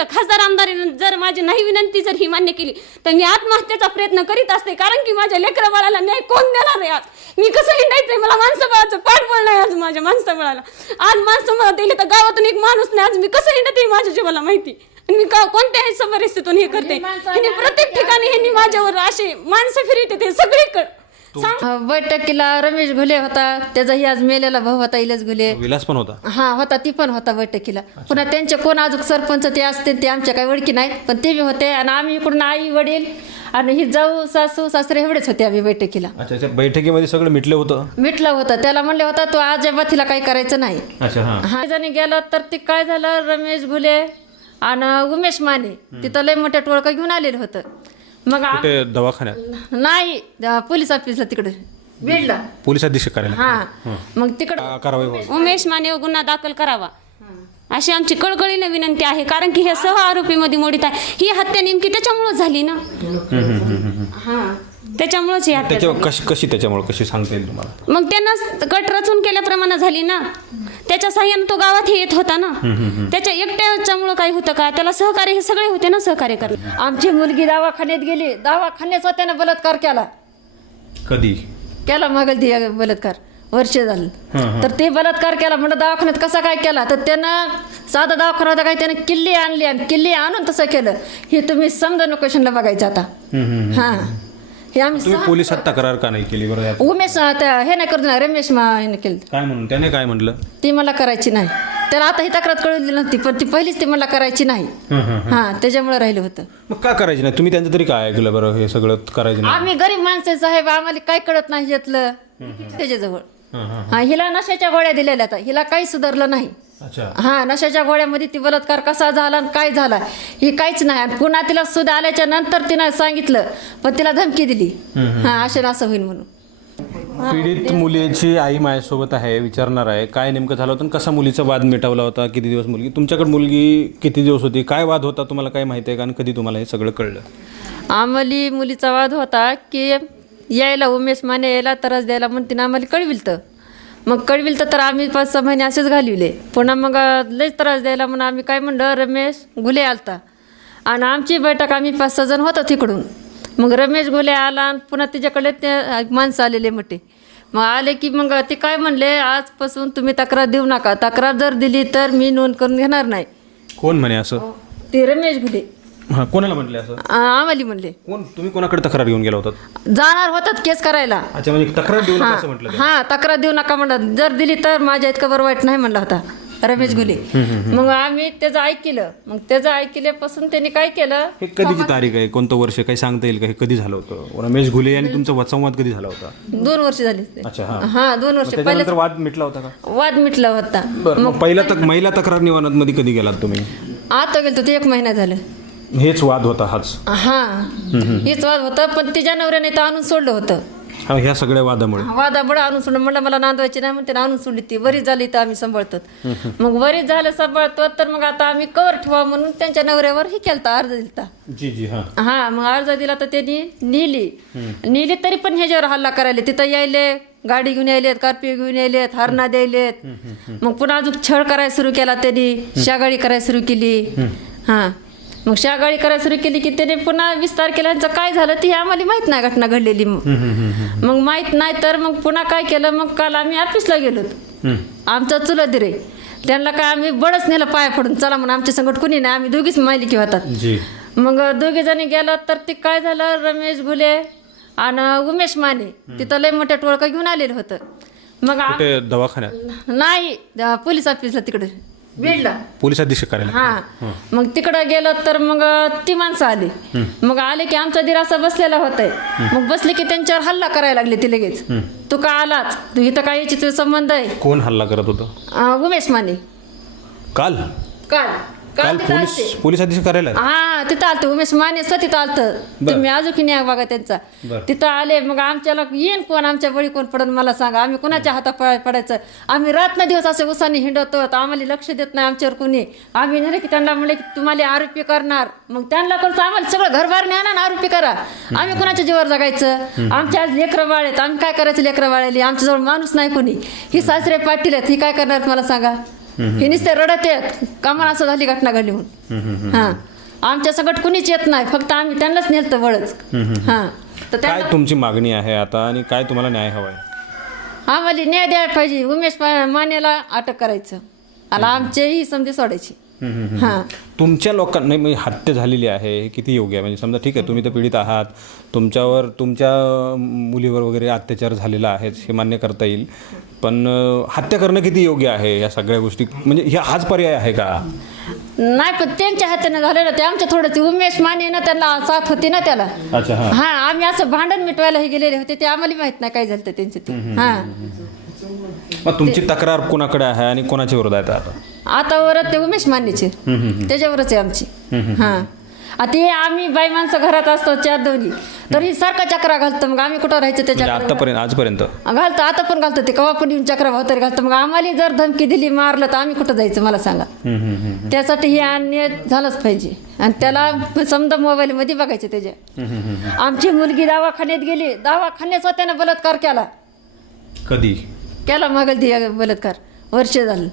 खासदार आमदारांनी जर माझी नाही विनंती जर ही मान्य केली तर मी आत्महत्येचा प्रयत्न करीत असते, कारण की माझ्या लेकरा बाळाला न्याय कोण देणार आहे? आज मी कसं हिंडायचंय? मला माणसाबळाचं पाठबळ नाही आज माझ्या माणसाबळाला. आज माणसं मला दिली तर गावातून एक माणूस नाही, आज मी कसं हिंडते माझ्या जीवाला माहिती. आणि मी कोणत्याही परिस्थितीतून हे करते. प्रत्येक ठिकाणी ह्यांनी माझ्यावर असे माणसं फिरवते ते सगळीकडे. बैठकीला रमेश घुले होता, त्याचाही आज मेलेला भाऊ होता इलेच घुले. विलास पण होता. हा होता, ती पण होता बैठकीला. पुन्हा त्यांचे कोण अजून सरपंच ते असते ते आमच्या काही ओळखी नाहीत, पण ते बी होते. आणि आम्ही इकडून आई वडील आणि ही जाऊ सासू सासरे एवढेच होते आम्ही बैठकीला. अच्छा, त्या बैठकीमध्ये सगळं मिटलं होतं. मिटलं होतं. त्याला म्हणले होता तो अजिबात तिला काही करायचं नाही. अच्छा. हा जणी गेला तर ते काय झालं, रमेश घुले आणि उमेश माने तिथं लय मोठ्या टोळका घेऊन आलेलं होतं. मग कुठे दवाखान्यात? नाही, पोलीस ऑफिसला तिकडे बीडला पोलीस अधीक्षक करायला. हा, मग तिकडं कारवाई व्हावी. उमेश माने गुन्हा दाखल करावा अशी आमची कळकळीने विनंती आहे, कारण की हे सह आरोपीमध्ये मोडीत आहे. ही हत्या नेमकी त्याच्यामुळेच झाली ना. त्याच्यामुळेच ही हत्या त्याच्यावर कशी त्याच्यामुळे कशी सांगता येईल तुम्हाला? मग त्यांना कट रचून केल्याप्रमाणे झाली ना. त्याच्या साह्यानं तो गावात येत होता ना. त्याच्या एकट्याच्यामुळं काही होतं का? त्याला सहकार्य हे सगळे होते ना सहकार्य करत. आमची मुलगी दवाखान्यात गेली, दवाखान्याचा त्यानं बलात्कार केला. कधी केला मागल बलात्कार वर्ष झालं. तर ते बलात्कार केला म्हणलं दवाखान्यात कसा काय केला? तर त्यानं साधा दवाखाना होता काय, त्यानं किल्ली आणली आणि किल्ली आणून तसं केलं. हे तुम्ही समजा लोकेशनला बघायचं आता. हा, हे आम्ही तुम्ही पोलिसात तक्रार का नाही केली बरं? उमेश हे नाही करतो ना, रमेश हे केलं. काय म्हणून त्याने काय म्हटलं? ती मला करायची नाही. त्याला आता ही तक्रार कळवली नव्हती, पण ती पहिलीच ती मला करायची नाही. हा, त्याच्यामुळे राहिलं होतं. मग का करायची नाही? तुम्ही त्यांचं तरी काय ऐकलं बरं? हे सगळं करायचं नाही. आम्ही गरीब माणसं साहेब, आम्हाला काय कळत नाही यातलं. त्याच्याजवळ हा, हिला नशाच्या गोळ्या दिलेल्या आता, हिला काही सुधारलं नाही. अच्छा. हा, नशाच्या गोळ्यामध्ये ती बलात्कार कसा झाला आणि काय झाला हे काहीच नाही. आणि पुन्हा तिला सुध आल्याच्या नंतर तिनं सांगितलं, पण तिला धमकी दिली. हा, असं असं होईल म्हणून. पीडित मुलीची आई माझ्यासोबत आहे, विचारणार आहे काय नेमकं झालं होतं, कसा मुलीचा वाद मिटवला होता, किती दिवस मुलगी तुमच्याकडे, मुलगी किती दिवस होती, काय वाद होता, तुम्हाला काय माहिती आहे का, आणि कधी तुम्हाला हे सगळं कळलं? आम्हाला मुलीचा वाद होता की यायला उमेश माने यायला त्रास द्यायला म्हणून तिनं आम्हाला कळविलतं. मग कळविलतं तर आम्ही 5-6 महिने असेच घालविले. पुन्हा मग लयच त्रास द्यायला म्हणून आम्ही काय म्हणलं, रमेश घुले आलता आणि आमची बैठक आम्ही 5-6 जण होतो तिकडून. मग रमेश घुले आला आणि पुन्हा तिच्याकडे ते माणसं आलेले मोठे. मग आले की मग ते काय म्हणले, आजपासून तुम्ही तक्रार देऊ नका, तक्रार जर दिली तर मी नोंद करून घेणार नाही. कोण म्हणे असं? ते रमेश घुले. हां, कोणाला म्हटले असं? आम्हाला म्हणले. कोण? तुम्ही कोणाकडे तक्रार घेऊन गेला होता? जाणार होतात केस करायला. अच्छा, म्हणजे तक्रार देऊ नका असं म्हटलं? हा, तक्रार देऊ नका म्हणलं, जर दिली तर माझ्या इतकं बरं वाईट नाही म्हणला होता रमेश घुले. मग आम्ही त्याचं ऐकलं. मग त्याचं ऐकल्यापासून त्यांनी काय केलं. हे कधीची तारीख आहे, कोणतं वर्ष, काही सांगता येईल का? हे कधी झालं होतं? रमेश घुले आणि तुमचा संवाद कधी झाला होता? 2 वर्ष झाली. अच्छा. हा, हा, 2 वर्ष. त्याच्यानंतर वाद मिटला होता का? वाद मिटला होता. मग पहिला महिला तक्रार निवारणात मध्ये कधी गेलात तुम्ही? आता गेलो ते 1 महिना झालं. हेच वाद होता हाच? हा, हेच वाद होतं, पण तिच्या नवऱ्याने तर आणून सोडलं होतं. हा, ह्या सगळ्या वादामुळे? वादामुळे आणून सोडलं. म्हणलं मला नांदवायची नाही म्हणते, आणून सोडली. ती बरीच झाली तर आम्ही सांभाळतो. मग बरीच झालं सांभाळतो तर मग आता आम्ही कवर ठेवा म्हणून त्यांच्या नवऱ्यावर हे केलता, अर्ज दिलता. जी जी. हा हा, मग अर्ज दिला तर त्यांनी नेली तरी पण ह्याच्यावर हल्ला करायले. तिथं यायले, गाडी घेऊन यायलेत, कार्पिओ घेऊन यायलेत, हरणा द्यायलेत. मग पुन्हा अजून छळ करायला सुरू केला त्यांनी, शागाळी करायला सुरू केली. हा, मग शागाळी करायला सुरू केली की त्याने पुन्हा 20 तारखेला ह्यांचं काय झालं ते आम्हाला माहीत नाही, घटना घडलेली. मग माहीत नाही तर मग पुन्हा काय केलं, मग काल आम्ही ऑफिसला गेलो. आमचा चुलत रे, त्यांना काय आम्ही बडच नेलं पाया पडून, चला म्हणून आमच्या संकट कुणी नाही, आम्ही दोघीच मायलिकी होतात. मग 2 जणी गेलो तर ते काय झालं, रमेश घुले आणि उमेश माने तिथं लय मोठ्या टोळका घेऊन आलेलं होतं. मग दवाखान्यात? नाही, पोलीस ऑफिसला तिकडे बीडला पोलीस अधीक्षक करायला. हा, मग तिकडं गेलं तर मग ती माणसं आली. मग आले की आमचा दीर असा बसलेला होता. मग बसले की त्यांच्यावर हल्ला करायला लागले ते लगेच. तू का आलाच, तू इथं काय याची तुझा संबंध आहे? कोण हल्ला करत होतं? उमेश माने. काल काल पोलीस अधीक्षक करायला? हा, तिथं आलतं उमेश माने तिथं आलतं. तुम्ही अजून न्या बघा त्यांचा. तिथं आले. मग आमच्याला येईन कोण, आमच्या बळी कोण पडून मला सांगा, आम्ही कुणाच्या हातात पडायचं? आम्ही रात्र दिवस असे उसाने हिंडतो, आम्हाला लक्ष देत नाही आमच्यावर कोणी. आम्ही नाही की त्यांना म्हणले की तुम्हाला आरोपी करणार. मग त्यांना कोण आम्हाला सगळं घरबार न्या ना, आरोपी करा. आम्ही कुणाच्या जीवावर जगायचं? आमच्या आज लेकरं बाळ आहेत, आम्ही काय करायचं? लेकरं बाळाली आमच्याजवळ माणूस नाही कोणी. ही सासरे पाटील आहेत, ही काय करणार मला सांगा? हे नुसते रडत आहेत कामाला असं झाली घटना घडली म्हणून. हां आमच्या सगळं कुणीच येत नाही, फक्त आम्ही त्यांनाच नेलतं वळच. हां तर काय तुमची मागणी आहे आता आणि काय तुम्हाला न्याय हवा आहे? आम्हाला न्याय द्यायला पाहिजे. उमेश मानेला अटक करायचं आणि आमचेही समजे सोडायची. हां तुमच्या लोकांना म्हणजे हत्या झालेली आहे हे किती योग्य आहे? म्हणजे समजा ठीक आहे तुम्ही तर पीडित आहात, तुमच्यावर तुमच्या मुलीवर वगैरे अत्याचार झालेला आहे हे मान्य करता येईल, पण हत्या करणं किती योग्य आहे या सगळ्या गोष्टी? म्हणजे हाच पर्याय आहे का? नाही पण त्यांच्या हाताने झालेलं ते आमच्या थोडं उमेश माने ना त्यांना साथ होती ना त्याला. अच्छा. हां हा आम्ही असं भांडण मिटवायला हे गेलेले होते ते आम्हाला माहित नाही काय झालं त्यांचे ते. हा मग तुमची तक्रार कोणाकडे आहे आणि कोणाच्या विरोधात आहे आता? आता वरच ते उमेश मानेचे त्याच्यावरच आहे आमची. हा आता हे आम्ही बाई माणसं घरात असतो चार दोन्ही तरी सारखा चक्रा घालतो, मग आम्ही कुठं राहायचं म्हणजे त्याच्या आतापर्यंत आजपर्यंत घालतो, आता पण घालतो ते कवा पण येऊन चक्रा भाव तरी घालतो. मग आम्हाला जर धमकी दिली मारलं तर आम्ही कुठं जायचं मला सांगा. त्यासाठी हे अन्याय झालंच पाहिजे आणि त्याला समजा मोबाईलमध्ये बघायचं त्याच्या. आमची मुलगी दवाखान्यात गेली, दवाखान्याचा त्यानं बलात्कार केला. कधी केला मागल बलात्कार वर्ष झालं.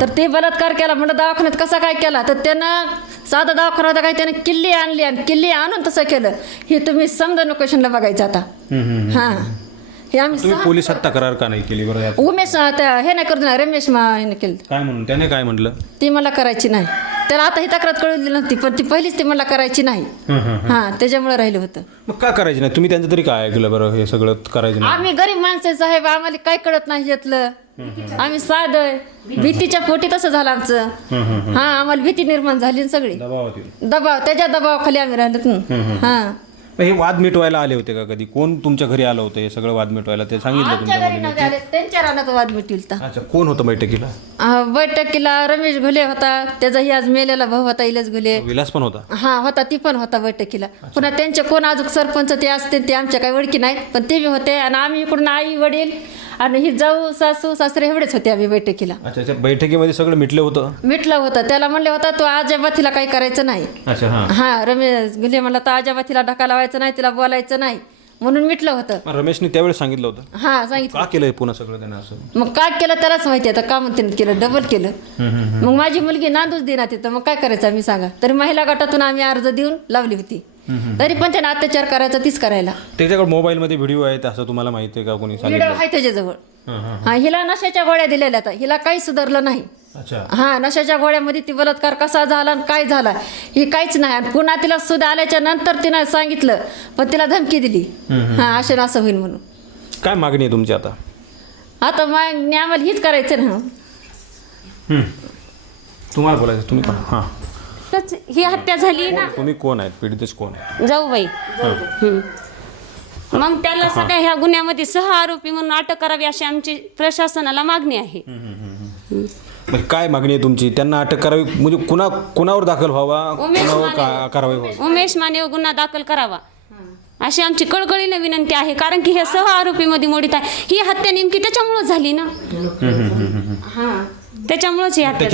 तर ते बलात्कार केला म्हणलं दवाखान्यात कसा काय केला तर त्यानं साधा दवाखाना होता काय त्यानं किल्ली आणली आणि किल्ली आणून तसं केलं. हे तुम्ही समजा लोकेशनला बघायचं आता. हां हे आम्ही तुम्ही पोलिसात तक्रार का नाही केली बरं यात? उमेश हे नाही करू रमेश हे केलं. काय म्हणून त्याने काय म्हटलं? ती मला करायची नाही, त्याला आता ही तक्रार कळवली नव्हती पण ती पहिलीच ती मला करायची नाही. हां त्याच्यामुळे राहिलं होतं. मग का करायची नाही? तुम्ही त्यांचं तरी काय ऐकलं बरं हे सगळं करायचं नाही? आम्ही गरीब माणसं साहेब, आम्हाला काय कळत नाही यातलं. आम्ही साधं भीतीच्या पोटी तसं झालं आमचं. हा आम्हाला भीती निर्माण झाली सगळी दबाव त्याच्या दबावाखाली आम्ही राहिलो. हा हे वाद मिटवायला आले होते का कधी? कोण तुमच्या घरी आलं होतं हे सगळं वाद मिटवायला? ते सांगितलं आमच्या तुमच्या घरी नव्हते आले, त्यांच्या रानात वाद मिटविल. अच्छा, कोण होतं बैठकीला? बैठकीला रमेश घुले होता, त्याचाही आज मेलेला भाऊ होता इलस घुले. विलास पण होता? हा होता, ती पण होता बैठकीला. पुन्हा त्यांचे कोण अजून सरपंच ते असते ते आमच्या काही ओळखी नाहीत पण ते बी होते. आणि आम्ही इकडून आई वडील आणि ही जाऊ सासू सासरे एवढेच होते आम्ही बैठकीला. अच्छा, त्या बैठकीमध्ये सगळं मिटलं होतं? मिटलं होतं. त्याला म्हणले होता तो अजिबात तिला काही करायचं नाही. अच्छा. हा रमेश घुले म्हणला तर अजिबात तिला ढका लावायचं नाही, तिला बोलायचं नाही म्हणून मिटलं होतं. रमेशने त्यावेळेस सांगितलं होतं? हा सांगितलं. का केलं पुन्हा सगळं त्यानं असं? मग काय केलं त्यालाच माहिती आता का म्हणते केलं डबल केलं. मग माझी मुलगी नांदूच देणार तिथं, मग काय करायचं आम्ही सांगा. तरी महिला गटातून आम्ही अर्ज देऊन लावली होती तरी पण त्याने अत्याचार करायचा तीच करायला. त्याच्याकडे मोबाईलमध्ये व्हिडिओ आहेत असं तुम्हाला माहिती आहे का? कोणी व्हिडिओ सांगितलं? आहे त्याच्याजवळ. हा हिला नशाच्या गोळ्या दिलेल्या आता, हिला काही सुधारलं नाही. अच्छा. हा नशाच्या गोळ्यामध्ये ती बलात्कार कसा झाला आणि काय झाला हे काहीच नाही. आणि पुन्हा तिला सुद्धा आल्याच्या नंतर तिनं सांगितलं पण तिला धमकी दिली. हा असे असं होईल म्हणून. काय मागणी आहे तुमची आता? आता मागणी आम्हाला हीच करायचं ना. तुम्हाला बोलायचं, तुम्ही कोण? हां ही हत्या झाली ना. तुम्ही कोण आहेत? पीडितच कोण आहेत? जाऊबाई. मग त्याला सगळ्या ह्या गुन्ह्यामध्ये आरोपी म्हणून अटक करावी अशी आमची प्रशासनाला मागणी आहे. मग काय मागणी आहे तुमची? त्यांना अटक करावी म्हणजे कुणावर दाखल व्हावा, कुणावर कारवाई व्हावी? उमेश माने गुन्हा दाखल करावा अशी आमची कळकळीने विनंती आहे. कारण की हे आरोपीमध्ये मोडीत आहे. ही हत्या नेमकी त्याच्यामुळे झाली ना. त्याच्यामुळेच ही हत्या.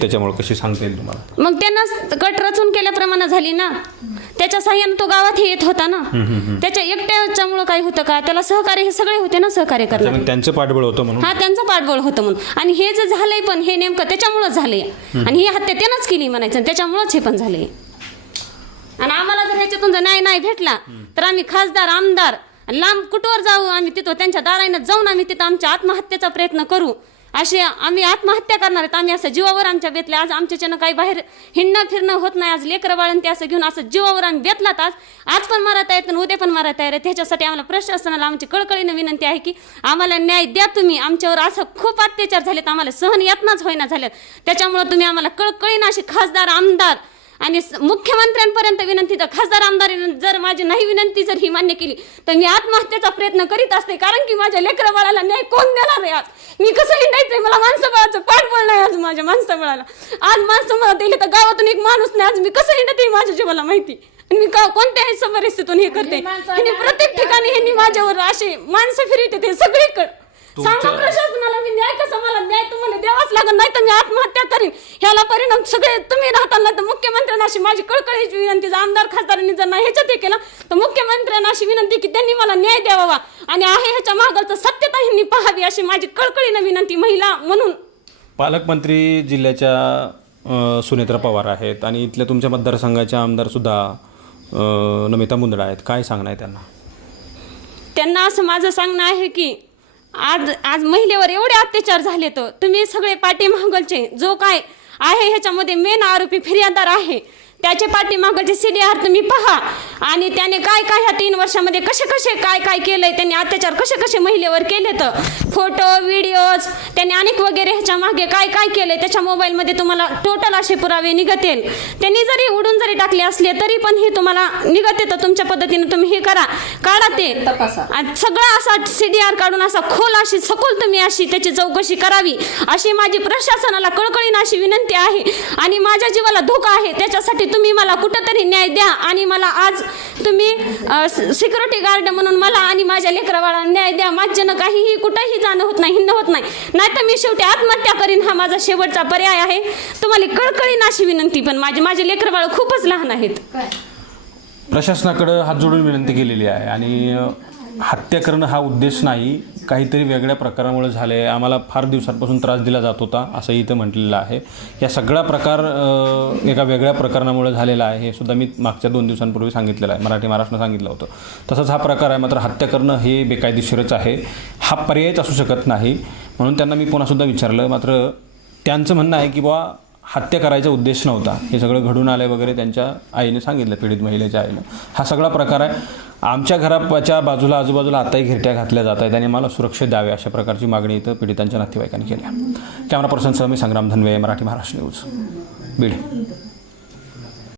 त्याच्यामुळे कशी सांगता येईल तुम्हाला? मग त्यांना कट रचून केल्याप्रमाणे झाली ना. त्याच्या साह्यानं तो गावात येत होता ना. त्याच्या एकट्याच्यामुळे काही होतं का? त्याला सहकार्य हे सगळे होते ना सहकार्य करणार. त्यांचं पाठबळ होतं म्हणून. हा त्यांचं पाठबळ होतं म्हणून. आणि हे जे झालंय पण हे नेमकं त्याच्यामुळेच झालंय. आणि ही हत्या त्यानंच केली म्हणायचं, त्याच्यामुळेच हे पण झालंय. आणि आम्हाला जर ह्याच्यातून जर न्याय नाही भेटला तर आम्ही खासदार आमदार लांब कुठवर जाऊ, आम्ही तिथं त्यांच्या दारानं जाऊन आम्ही तिथं आमच्या आत्महत्येचा प्रयत्न करू. असे आम्ही आत्महत्या करणार आहेत. आम्ही असं जीवावर आमच्या बेतले. आज आमच्याच्यानं काही बाहेर हिंडणं फिरणं होत नाही. आज लेकरं बाळण ते असं घेऊन असं जीवावर आम्ही बेतलात. आज पण मारत आहेत आणि उद्या पण मारत तयार आहेत. त्याच्यासाठी आम्हाला प्रशासनाला आमची कळकळीनं विनंती आहे की आम्हाला न्याय द्या तुम्ही. आमच्यावर असं खूप अत्याचार झालेत, आम्हाला सहन यातनाच होईना झाल्यात. त्याच्यामुळं तुम्ही आम्हाला कळकळीनं अशी खासदार आमदार आणि मुख्यमंत्र्यांपर्यंत विनंती. तर खासदार आमदारांनी जर माझी नाही विनंती जर ही मान्य केली तर मी आत्महत्येचा प्रयत्न करीत असते. कारण की माझ्या लेकरा बाळाला न्याय कोण देणार आहे? आज मी कसं हिंडायचंय? मला माणसाबळाचं पाठबळ नाही आज माझ्या माणसाबळाला. आज माणसं मला दिली तर गावातून एक माणूस नाही. आज मी कसं हिंडते माझ्या जीवाला माहिती. आणि मी कोणत्याही परिस्थितीतून हे करते. प्रत्येक ठिकाणी ह्यांनी माझ्यावर असे माणसं फिरवते ते सगळीकडे. सांगा प्रशासनाला मी न्याय कसा? मला न्याय तुम्हाला द्यावाच लागत, नाही तर मी आत्महत्या करीन. ह्याला परिणाम सगळे तुम्ही राहताल. नाही तर मुख्यमंत्र्यांना अशी माझी कळकळीची विनंती. आमदार खासदारांनी जर नाही ह्याच्यात हे केलं तर मुख्यमंत्र्यांना अशी विनंती की त्यांनी मला न्याय द्यावा आणि आहे ह्याच्या मागचं सत्यता ह्यांनी पाहावी अशी माझी कळकळीनं विनंती महिला म्हणून. पालकमंत्री जिल्ह्याच्या सुनेत्रा पवार आहेत आणि इथल्या तुमच्या मतदारसंघाच्या आमदारसुद्धा नमिता मुंदडा आहेत. काय सांगणं आहे त्यांना? त्यांना असं माझं सांगणं आहे की आज आज महिलेवर एवढे अत्याचार झाले तर तुम्ही सगळे पाठीमागलचे जो काय आहे ह्याच्यामध्ये मेन आरोपी फिर्याददार आहे त्याचे पाठीमागलचे CDR तुम्ही पहा आणि त्याने काय काय ह्या 3 वर्षामध्ये कसे कसे काय काय केलंय, त्यांनी अत्याचार कसे कसे महिलेवर केले तर फोटो व्हिडिओज त्यांनी अनेक वगैरे ह्याच्या मागे काय काय केलंय त्याच्या मोबाईलमध्ये तुम्हाला टोटल असे पुरावे निघतील. त्यांनी जरी उडून जरी टाकले असले तरी पण हे तुम्हाला निघते तर तुमच्या पद्धतीने तुम्ही हे करा, काढा ते तपासा. आणि सगळा असा CDR काढून असा खोल अशी सखोल तुम्ही अशी त्याची चौकशी करावी अशी माझी प्रशासनाला कळकळीनं अशी विनंती आहे. आणि माझ्या जीवाला धोका आहे त्याच्यासाठी तुम्ही मला कुठंतरी न्याय द्या आणि मला आज तुम्ही सिक्युरिटी गार्ड म्हणून मला आणि माझ्या लेकरावाला न्याय द्या. माझ्यानं काहीही कुठंही जाणं होत नाही, हिंड होत नाही, नाहीतर मी शेवटी आत्महत्या करीन. हा माझा शेवटचा पर्याय आहे. तुम्हाला कळकळीनं अशी विनंती, पण माझे लेकरबाळ खूपच लहान आहेत. प्रशासनाकडं हात जोडून विनंती केलेली आहे आणि हत्या करणं हा उद्देश नाही, काहीतरी वेगळ्या प्रकारामुळे झाले आहे, आम्हाला फार दिवसांपासून त्रास दिला जात होता असंही इथं म्हटलेलं आहे. या सगळा प्रकार एका वेगळ्या प्रकरणामुळे झालेला आहे हे सुद्धा मी मागच्या 2 दिवसांपूर्वी सांगितलेलं आहे, मराठी महाराष्ट्रानं सांगितलं होतं. तसंच हा प्रकार आहे. मात्र हत्या करणं हे बेकायदेशीरच आहे, हा पर्यायच असू शकत नाही. म्हणून त्यांना मी पुन्हा विचारलं, मात्र त्यांचं म्हणणं आहे की बुवा हत्या करायचा उद्देश नव्हता, हे सगळं घडून आलं वगैरे त्यांच्या आईने सांगितलं, पीडित महिलेच्या आईनं. हा सगळा प्रकार आहे. आमच्या घराच्या बाजूला आजूबाजूला आताही घिरट्या घातल्या जात आहेत आणि मला सुरक्षा द्यावे अशा प्रकारची मागणी इथं पीडितांच्या नातेवाईकांनी केली. कॅमेरा पर्सनसह मी संग्राम धनवे, मराठी महाराष्ट्र न्यूज, बीड.